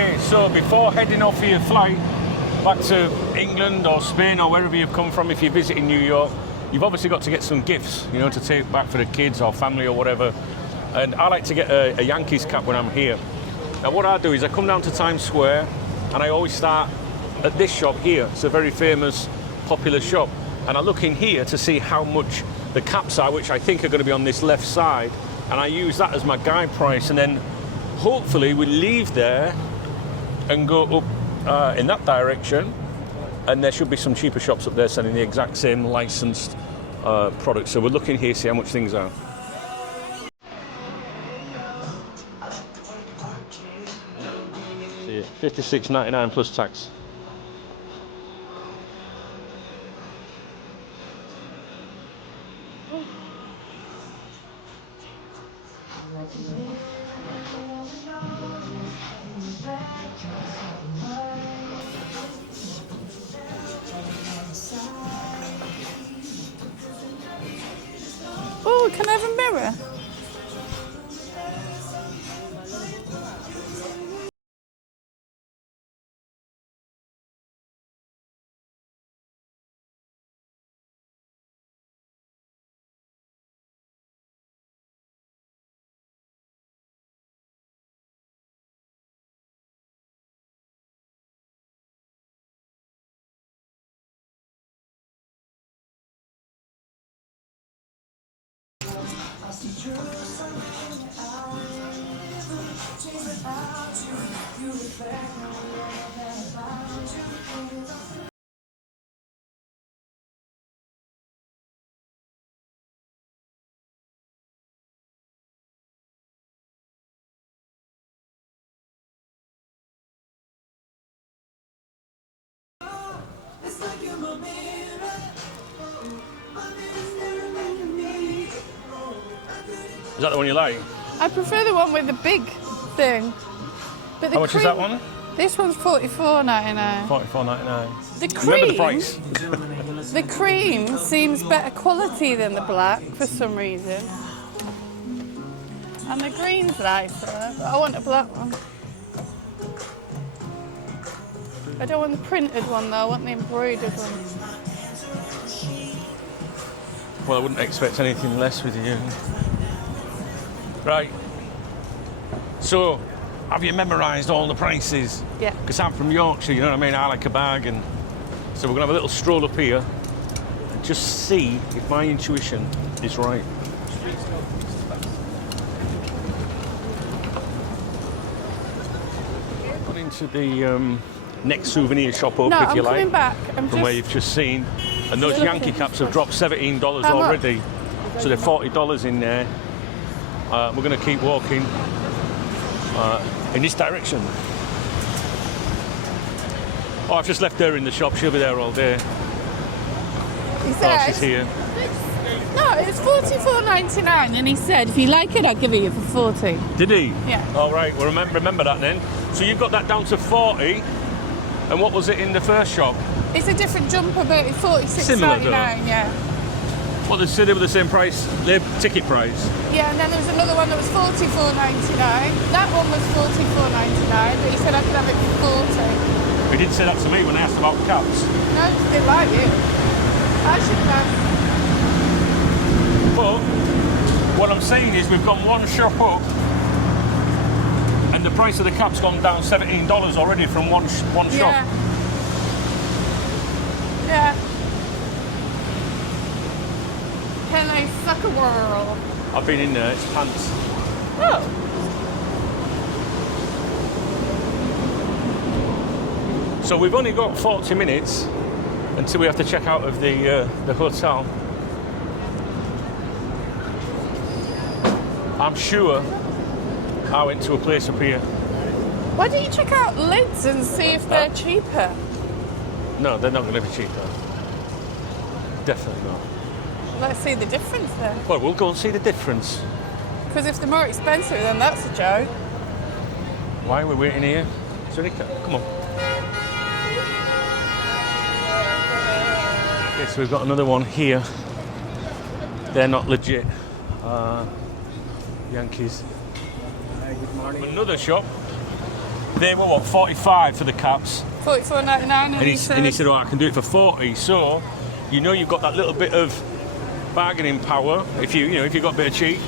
Okay, so before heading off for your flight back to England or Spain or wherever you've come from, if you're visiting New York, you've obviously got to get some gifts, you know, to take back for the kids or family or whatever. And I like to get a Yankees cap when I'm here. Now what I do is I come down to Times Square and I always start at this shop here. It's a very famous, popular shop. And I look in here to see how much the caps are, which I think are going to be on this left side. And I use that as my guide price. And then hopefully we leave there and go up in that direction. And there should be some cheaper shops up there selling the exact same licensed products. So we're looking here, see how much things are. See, $56.99 plus tax. Oh, can I have a mirror? Is that the one you like? I prefer the one with the big thing. But the How much is that one? This one's $44.99. $44.99. The cream. Remember the price. The cream seems better quality than the black for some reason. And the green's nicer, but I want a black one. I don't want the printed one though, I want the embroidered one. Well, I wouldn't expect anything less with you. Right. So, have you memorised all the prices? Yeah. Because I'm from Yorkshire, you know what I mean? I like a bargain. So we're going to have a little stroll up here and just see if my intuition is right. Got into the next souvenir shop up, if you like. Coming back. From where you've just seen. And those Yankee caps have dropped $17 already. So they're $40 in there. We're going to keep walking in this direction. Oh, I've just left her in the shop. She'll be there all day. He said, Oh, she's here. No, it's $44.99, and he said, if you like it, I'll give it you for $40. Did he? Yeah. All right. Well, remember that then. So you've got that down to 40. And what was it in the first shop? It's a different jumper, but it's Similar, $46.99, though. yeah. Well, they said they were the same price, the ticket price. Yeah, and then there was another one that was $44.99. That one was $44.99, but he said I could have it for $40. He did say that to me when I asked about caps. No, I just didn't like it. I should have. But what I'm saying is we've gone one shop up and the price of the cap's gone down $17 already from one shop. Yeah. Hello, Sucker World. I've been in there, it's pants. Oh. So we've only got 40 minutes until we have to check out of the hotel. I'm sure I went to a place up here. Why don't you check out lids and see if they're cheaper? No, they're not going to be cheaper. Definitely not. Let's see the difference then. Well, we'll go and see the difference. Because if they're more expensive, then that's a joke. Why are we waiting here? Sarika, come on. Okay, so we've got another one here. They're not legit. Yankees. Good morning. Another shop. They were what, 45 for the caps, 44.99, and he said, "Oh, I can do it for 40." So, you know, you've got that little bit of bargaining power if if you've got a bit of cheek.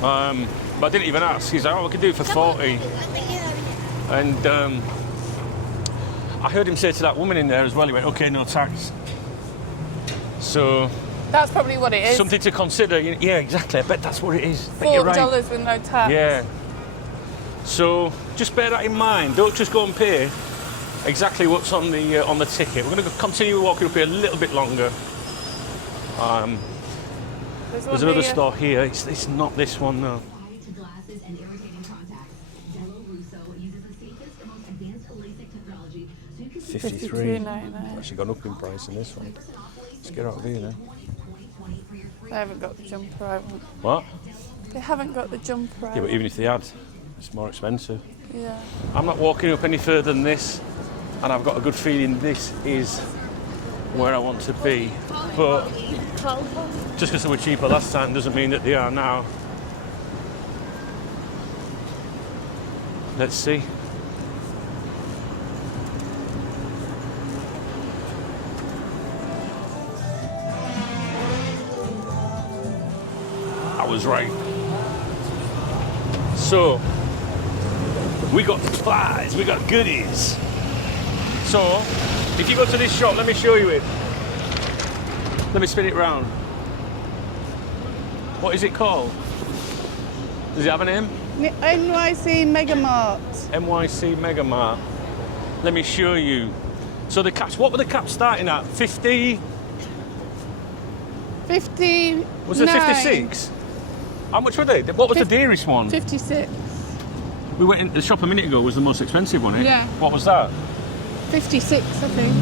But I didn't even ask. He's like, "Oh, I can do it for 40." And I heard him say to that woman in there as well. He went, "Okay, no tax." So that's probably what it is. something to consider. Yeah, exactly. I bet that's what it is. But you're right. $4 with no tax. Yeah. So just bear that in mind. Don't just go and pay exactly what's on the ticket. We're going to continue walking up here a little bit longer. There's another store here. It's not this one though. 53. Actually gone up in price in this one. Let's get out of here now. They haven't got the jumper, haven't they? What? They haven't got the jumper. Yeah, but even if they had, it's more expensive. Yeah. I'm not walking up any further than this, and I've got a good feeling this is where I want to be. But just because they were cheaper last time doesn't mean that they are now. Let's see. I was right. So, we got supplies, we got goodies. So, if you go to this shop, let me show you it. Let me spin it round. What is it called? Does it have a name? NYC Megamart. NYC Megamart. Let me show you. So the caps, what were the caps starting at? 50? 50. Was it 56? How much were they? What was the dearest one? 56. We went into the shop a minute ago, was the most expensive one, eh? Yeah. What was that? 56, I think.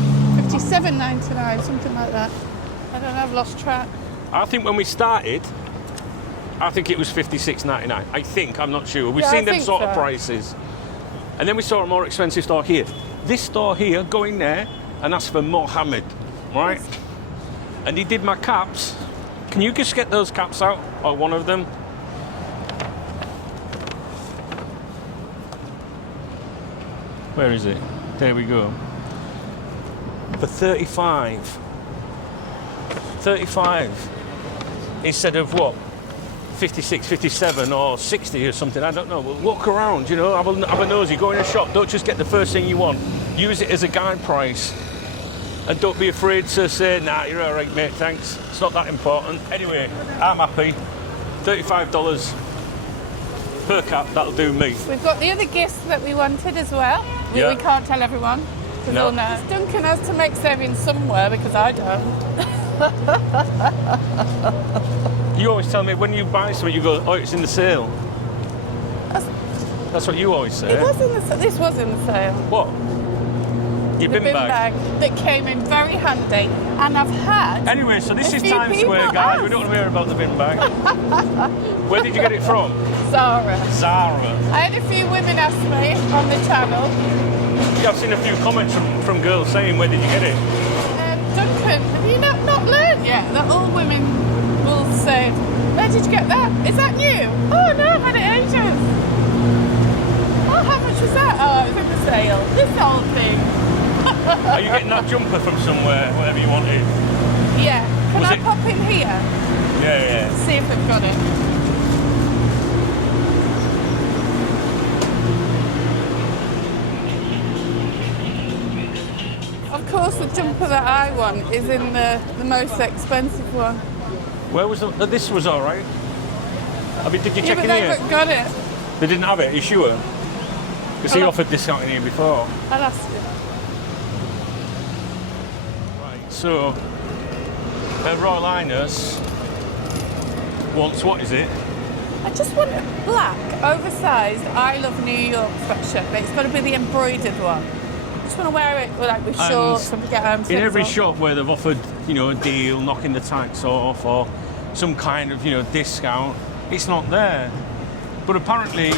57.99, something like that. I don't know, I've lost track. I think when we started, I think it was 56.99. I think, I'm not sure. We've Yeah, seen I them think sort of so. prices. And then we saw a more expensive store here. This store here, go in there and ask for Mohammed, right? And he did my caps. Can you just get those caps out, or one of them? Where is it? There we go. For 35. 35. Instead of what? 56, 57 or 60 or something, I don't know. We'll look around, have a nosy, go in a shop, don't just get the first thing you want. Use it as a guide price. And don't be afraid to say, nah, you're all right, mate, thanks. It's not that important. Anyway, I'm happy. $35 per cap, that'll do me. We've got the other gifts that we wanted as well. Yeah. We can't tell everyone. Because No. they'll know. Duncan has to make savings somewhere because I don't. You always tell me when you buy something, you go, oh, it's in the sale. That's what you always say. It was in the This was in the sale. What? Your The bin bag. that came in very handy. And I've had... Anyway, so this a is few Times people Square, guys. We ask. don't want to hear about the bin bag. Where did you get it from? Zara. Zara. I had a few women ask me on the channel. Yeah, I've seen a few comments from girls saying, where did you get it? Duncan, have you not learned yet that all women will say, where did you get that? Is that new? Oh no, I've had it ages. Oh, how much was that? Oh, it was in the sale. This whole thing. Are you getting that jumper from somewhere, whatever you wanted? Yeah. Can Was I it- pop in here? Yeah. See if they've got it. Of course, the jumper that I want is in the most expensive one. Where was this was all right. I mean, did you Yeah, check but in they here? haven't got it. They didn't have it, are you sure? Because he I'll- offered discount in here before. I'll ask you. Right, so Her Royal Highness wants, what is it? I just want a black, oversized I Love New York sweatshirt, but it's got to be the embroidered one. I just want to wear it with shorts and get home. In every shop where they've offered, a deal, knocking the tax off or some kind of, discount, it's not there. But apparently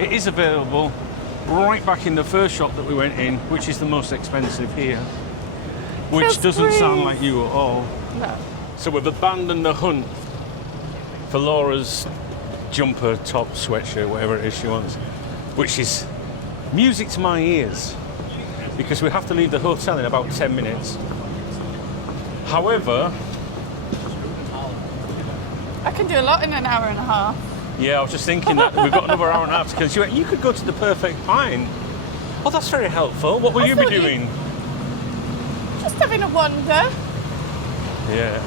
it is available right back in the first shop that we went in, which is the most expensive here. Which Feels doesn't sound free. like you at all. No. So we've abandoned the hunt for Laura's jumper, top, sweatshirt, whatever it is she wants, which is music to my ears, because we have to leave the hotel in about 10 minutes. However, I can do a lot in an hour and a half. yeah, I was just thinking that we've got another hour and a half to consume. You could go to the Perfect Pine. Oh, that's very helpful. What will you be doing? Just having a wander. Yeah.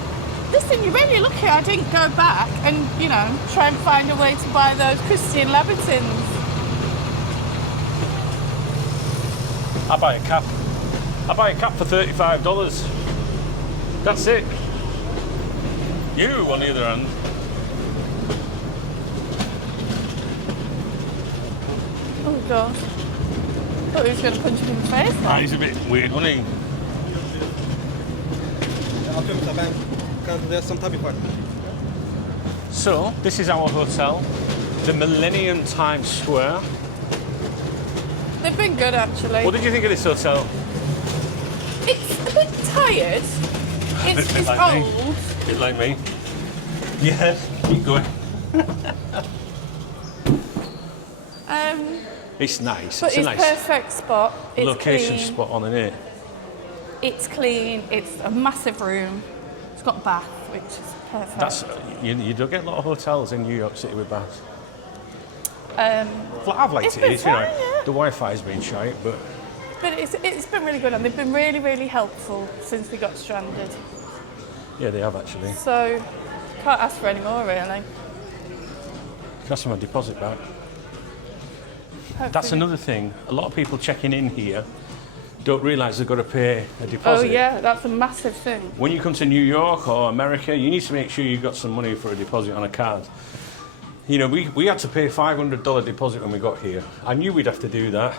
Listen, you're really lucky I didn't go back and, you know, try and find a way to buy those Christian Louboutins. I buy a cap. I buy a cap for $35. That's it. You, on the other hand. Oh, God. Thought he was going to punch him in the face. Ah, he's a bit weird, wasn't he? So, this is our hotel, the Millennium Times Square. They've been good, actually. What did you think of this hotel? It's a bit tired. It's like old. Me. A bit like me. Yeah, keep going. It's nice. But it's a it's nice perfect spot. It's location clean. spot on, isn't it? It's clean. It's a massive room. It's got a bath, which is perfect. That's you don't get a lot of hotels in New York City with baths. Well, I've liked It's it. been You know, fine, yeah. the Wi-Fi's been shite, but it's been really good, and they've been really, really helpful since we got stranded. yeah, they have actually. So can't ask for any more, really. Can ask for my deposit back. Hopefully. That's another thing. A lot of people checking in here don't realise they've got to pay a Oh deposit. yeah, that's a massive thing. When you come to New York or America, you need to make sure you've got some money for a deposit on a card. You know, we had to pay a $500 deposit when we got here. I knew we'd have to do that.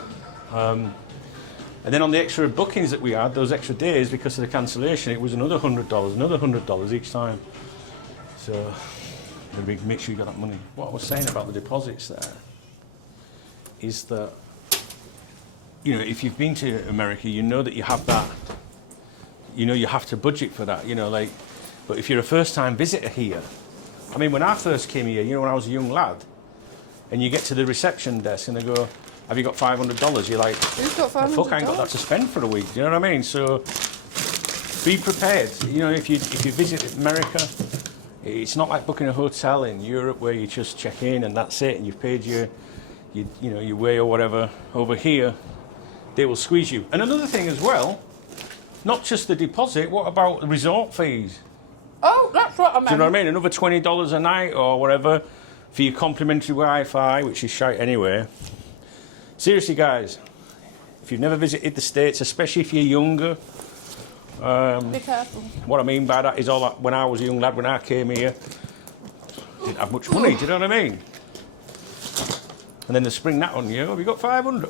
And then on the extra bookings that we had, those extra days, because of the cancellation, it was another $100 each time. So, make sure you got that money. What I was saying about the deposits there is that, you know, if you've been to America, you know that you have that, you know, you have to budget for that, you know, like, but if you're a first-time visitor here, I mean, when I first came here, you know, when I was a young lad, and you get to the reception desk and they go, have you got $500? You're like, Who's got $500? fuck, I ain't got that to spend for a week, do you know what I mean? So, be prepared. You know, if you visit America, it's not like booking a hotel in Europe where you just check in and that's it, and you've paid your way or whatever. Over here, they will squeeze you. And another thing as well, not just the deposit, what about the resort fees? Oh, that's what I meant. Do you know what I mean? Another $20 a night or whatever for your complimentary Wi-Fi, which is shite anyway. Seriously, guys, if you've never visited the States, especially if you're younger, Be careful. what I mean by that is all that when I was a young lad, when I came here, didn't have much money, do you know what I mean? And then they spring that on you. Have you got 500?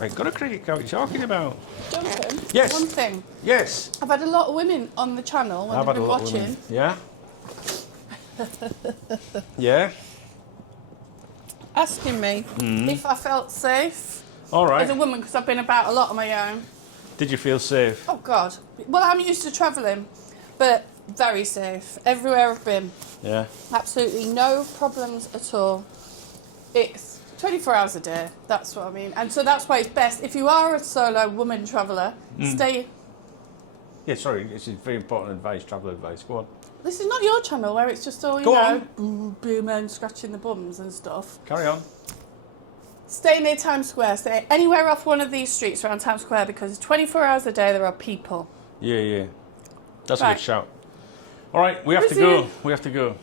I got a credit card. What are you talking about? Jonathan, Yes. one thing. Yes. I've had a lot of women on the channel when I've they've had a been lot of watching. women. Yeah. Yeah. Asking me if I felt safe All right. as a woman, because I've been about a lot on my own. Did you feel safe? Oh, God. Well, I'm used to travelling, but very safe. Everywhere I've been. Yeah. Absolutely no problems at all. It's 24 hours a day. That's what I mean. And so that's why it's best. If you are a solo woman traveller, stay... Yeah, sorry. This is very important advice, travel advice. Go on. This is not your channel where it's just all, you Go know, on. blue men scratching the bums and stuff. Carry on. Stay near Times Square. Stay anywhere off one of these streets around Times Square, because 24 hours a day there are people. Yeah, yeah. That's a Right. good shout. All right, we have to Busy. go. We have to go.